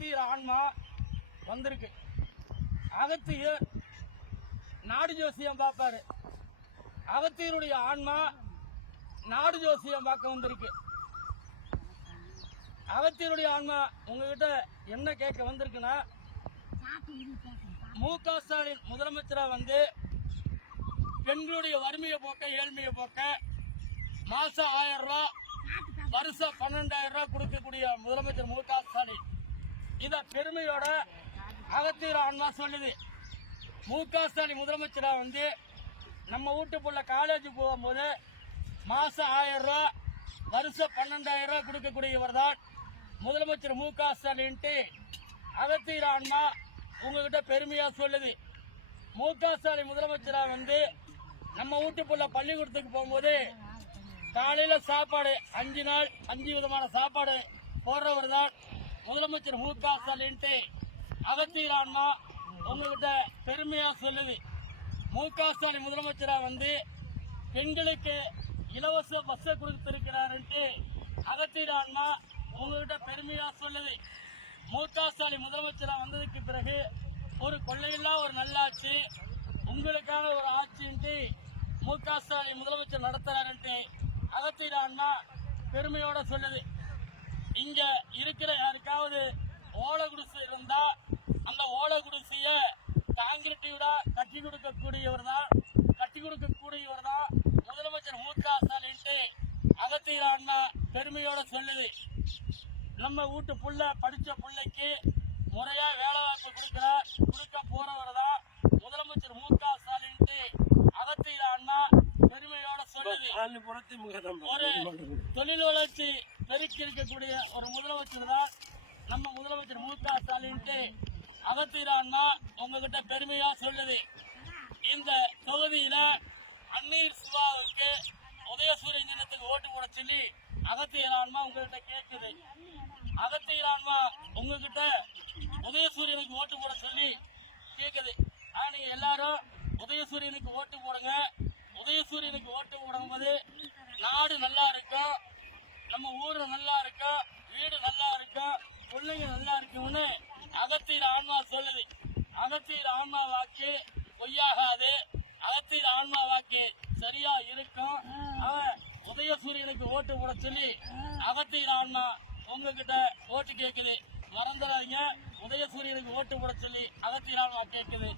அகத்தியர் ஆன்மா வந்திருக்கு. அகத்தியர் நாடு ஜோசியம் பார்ப்பாரு. அகத்தியருடைய ஆன்மா நாடு ஜோசியம் பார்க்க வந்திருக்கு. அகத்தியருடைய ஆன்மா உங்ககிட்ட என்ன கேட்க வந்திருக்குன்னா மு க ஸ்டாலின் முதலமைச்சரா வந்து பெண்களுடைய வறுமையை போக்க ஏழ்மையை போக்க மாசம் ஆயிரம் ரூபாய் வருஷம் பன்னெண்டாயிரம் ரூபாய் கொடுக்கக்கூடிய முதலமைச்சர் மு க ஸ்டாலின். இத பெருமையோட அகத்தீர் ஆன்மா சொல்லுது. மு க ஸ்டாலின் முதலமைச்சரா வந்து நம்ம வீட்டு புள்ள காலேஜ் போகும்போது மாசம் ஆயிரம் ரூபா வருஷம் பன்னெண்டாயிரம் ரூபா கொடுக்கக்கூடியவர் தான் முதலமைச்சர் மு க ஸ்டாலின்ட்டு அகத்தீர் ஆன்மா உங்ககிட்ட பெருமையா சொல்லுது. மு க ஸ்டாலின் முதலமைச்சரா வந்து நம்ம வீட்டு பள்ளிக்கூடத்துக்கு போகும்போது காலையில சாப்பாடு அஞ்சு நாள் அஞ்சு விதமான சாப்பாடு போடுறவர் தான் முதலமைச்சர் மு க ஸ்டாலின்ட்டு அகத்தியர் ஆன்மா உங்ககிட்ட பெருமையா சொல்லுது. மு க ஸ்டாலின் முதலமைச்சரா வந்து பெண்களுக்கு இலவச பஸ்ஸை கொடுத்திருக்கிறாருன்ட்டு அகத்தியர் உங்கள்கிட்ட உங்ககிட்ட பெருமையா சொல்லுது. மு க ஸ்டாலின் முதலமைச்சரா வந்ததுக்கு பிறகு ஒரு கொள்ளையில்லா ஒரு நல்லாட்சி உங்களுக்கான ஒரு ஆட்சின்ட்டு மு க ஸ்டாலின் முதலமைச்சர் நடத்துறாருன்ட்டு அகத்தியர் ஆன்மா பெருமையோட சொல்லுது. இங்க இருக்கிற யாருக்காவது ஓலை குடிசை இருந்தா அந்த ஓலை குடிசைய காங்கிரீட் வீடா கட்டி கொடுக்கக்கூடியவர் தான். கட்டி கொடுக்கக்கூடியவர் தான் முதலமைச்சர் மு க ஸ்டாலின்ட்டு அகத்தியர் அண்ணா பெருமையோட சொல்லுது நம்ம வீட்டு புள்ள படிச்ச பிள்ளைக்கு முறையா வேலை வாய்ப்பு கொடுக்கிறார் கொடுக்க போறவர் தான் முதலமைச்சர் மு க ஸ்டாலின்ட்டு அகத்தியர் அண்ணா பெருமையோட சொல்லுது. ஒரு தொழில் வளர்ச்சி பெருக்கிருக்கக்கூடிய ஒரு முதலமைச்சர் தான் நம்ம முதலமைச்சர் மு க ஸ்டாலின்ட்டு அகத்தீர உங்ககிட்ட பெருமையா சொல்லுது. இந்த தொகுதியில அன்னீர் சிவாவுக்கு உதயசூரிய தினத்துக்கு ஓட்டு போட சொல்லி அகத்தீர உங்ககிட்ட கேட்குது அகத்தீர உங்ககிட்ட உதயசூரியனுக்கு ஓட்டு போட சொல்லி கேட்குது ஆனால் நீங்கள் எல்லாரும் உதயசூரியனுக்கு ஓட்டு போடுங்க. உதயசூரியனுக்கு ஓட்டு போடும்போது நாடு நல்லா இருக்கும். நம்ம ஊரு நல்லா இருக்கும் வீடு நல்லா இருக்கும் பிள்ளைங்க நல்லா இருக்கும்னு அகத்தீர் ஆன்மா சொல்லுது. அகத்தீர் ஆன்மா வாக்கு பொய்யாகாது. அகத்தீர் ஆன்மா வாக்கு சரியா இருக்கும். அவன் உதயசூரியனுக்கு ஓட்டு போட சொல்லி அகத்தீர் ஆன்மா உங்ககிட்ட ஓட்டு கேட்குது மறந்துடாதீங்க. உதயசூரியனுக்கு ஓட்டு போட சொல்லி அகத்தீர் ஆன்மா கேட்குது